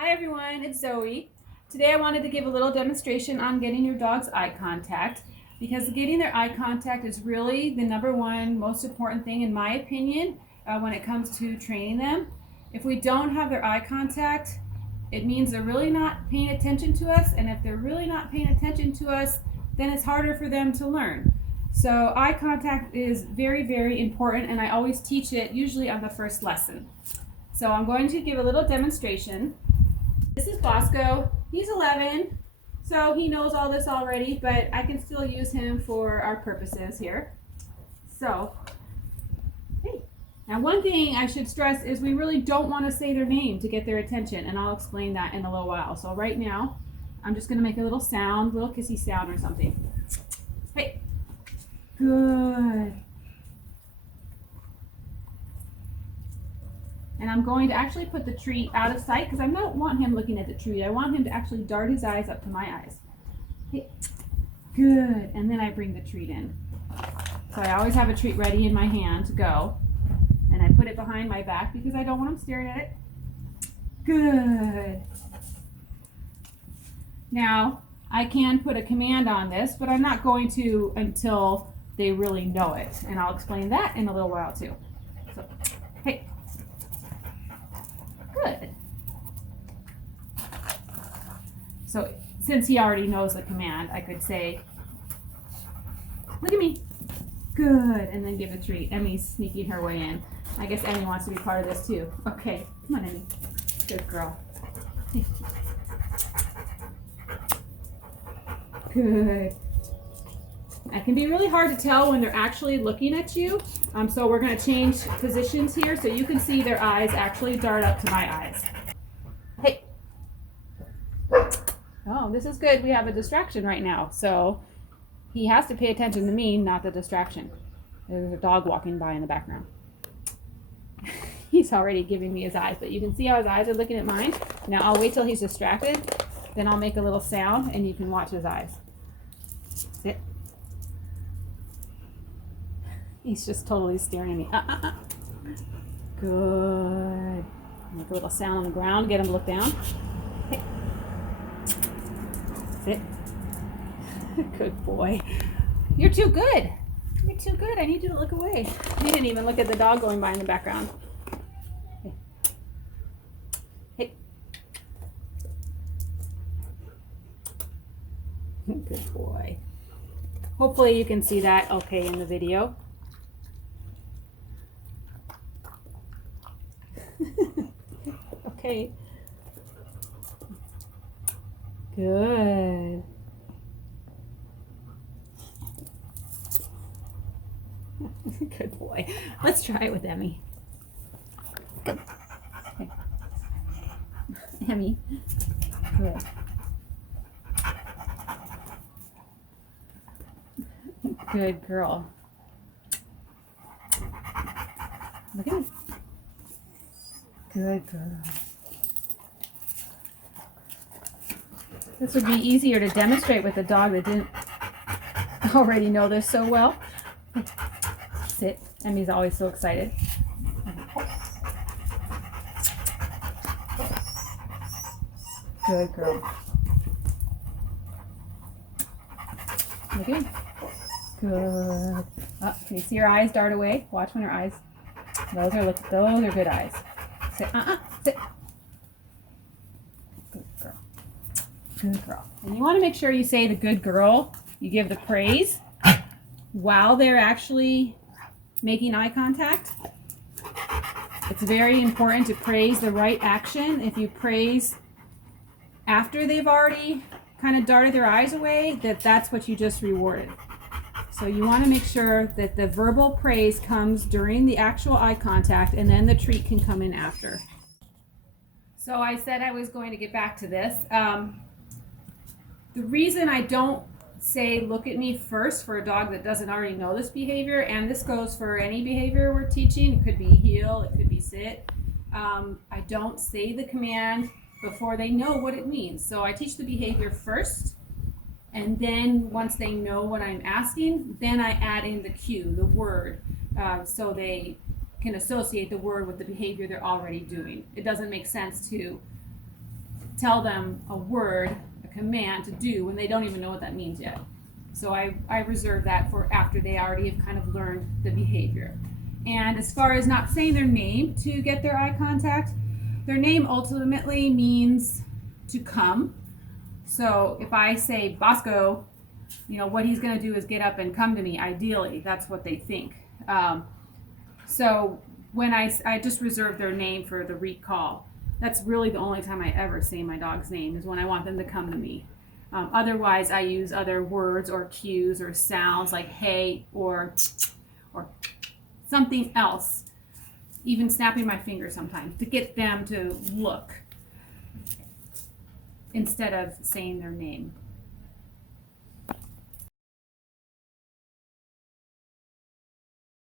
Hi everyone, it's Zoe. Today I wanted to give a little demonstration on getting your dog's eye contact because getting their eye contact is really the number one most important thing in my opinion when it comes to training them. If we don't have their eye contact, it means they're really not paying attention to us, and if they're really not paying attention to us, then it's harder for them to learn. So eye contact is very, very important, and I always teach it usually on the first lesson. So I'm going to give a little demonstration. This is Bosco. He's 11, so he knows all this already, but I can still use him for our purposes here. So, hey. Now one thing I should stress is we really don't want to say their name to get their attention, and I'll explain that in a little while. So right now, I'm just going to make a little sound, little kissy sound or something. Hey. Good. And I'm going to actually put the treat out of sight because I don't want him looking at the treat. I want him to actually dart his eyes up to my eyes. Hey, good. And then I bring the treat in. So I always have a treat ready in my hand to go. And I put it behind my back because I don't want him staring at it. Good. Now, I can put a command on this, but I'm not going to until they really know it. And I'll explain that in a little while too. So, hey. Good. So since he already knows the command, I could say, look at me. Good. And then give a treat. Emmy's sneaking her way in. I guess Emmy wants to be part of this too. Okay. Come on, Emmy. Good girl. Good. It can be really hard to tell when they're actually looking at you. So we're going to change positions here so you can see their eyes actually dart up to my eyes. Hey. Oh, this is good. We have a distraction right now. So he has to pay attention to me, not the distraction. There's a dog walking by in the background. He's already giving me his eyes, but you can see how his eyes are looking at mine. Now I'll wait till he's distracted. Then I'll make a little sound and you can watch his eyes. Sit. He's just totally staring at me. Good. Make a little sound on the ground. Get him to look down. Hey. Sit. Good boy. You're too good. You're too good. I need you to look away. You didn't even look at the dog going by in the background. Hey. Hey. Good boy. Hopefully you can see that okay in the video. Okay. Good. Good boy. Let's try it with Emmy. Good. Okay. Emmy. Good. Good girl. Look at me. Good girl. This would be easier to demonstrate with a dog that didn't already know this so well. Sit. Emmy's always so excited. Good girl. Look at me. Good. Oh, can you see her eyes dart away? Watch when her eyes. Those are good eyes. Sit. Sit. Good girl. Good girl. And you want to make sure you say the good girl. You give the praise while they're actually making eye contact. It's very important to praise the right action. If you praise after they've already kind of darted their eyes away, that's what you just rewarded. So you want to make sure that the verbal praise comes during the actual eye contact, and then the treat can come in after. So I said I was going to get back to this. The reason I don't say look at me first for a dog that doesn't already know this behavior, and this goes for any behavior we're teaching, it could be heel, it could be sit. I don't say the command before they know what it means. So I teach the behavior first, and then once they know what I'm asking, then I add in the cue, the word, so they can associate the word with the behavior they're already doing. It doesn't make sense to tell them a word, a command to do when they don't even know what that means yet. So I reserve that for after they already have kind of learned the behavior. And as far as not saying their name to get their eye contact, their name ultimately means to come. So if I say Bosco, what he's going to do is get up and come to me, ideally. That's what they think. So when I just reserve their name for the recall. That's really the only time I ever say my dog's name is when I want them to come to me. Otherwise, I use other words or cues or sounds like hey or something else, even snapping my finger sometimes to get them to look instead of saying their name.